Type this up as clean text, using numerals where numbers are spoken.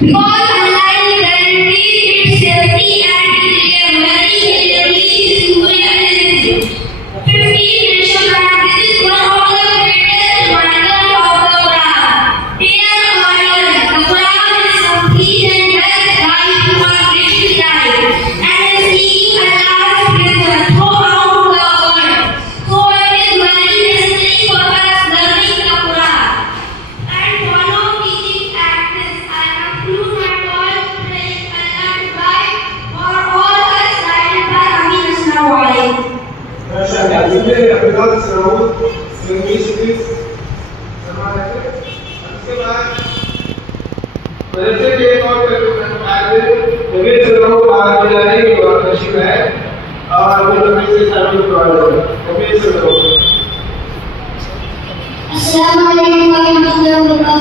because Allah guarantees its safety and very clearly in Surah Al-Ahd. 15 mention that this is one of the greatest reminders of the Quran. Dear audience, the Quran is complete and best guide to our daily life and is seeking Allah's presence throughout the world. So it is very necessary for us learning the Quran and follow teaching practice. I conclude my call praying Allah to guide for all us guided by Amin Asnawi. MashaAllah. Abdul English please समाعت उसके बाद मदरसे के और जमीन से लोग बाहर ले जाने की बहुत कोशिश है और जमीन से शामिल करवा रहे हैं जमीन से लोग। अस्सलाम वालेकुम व रहमतुल्लाहि व बरकातहू।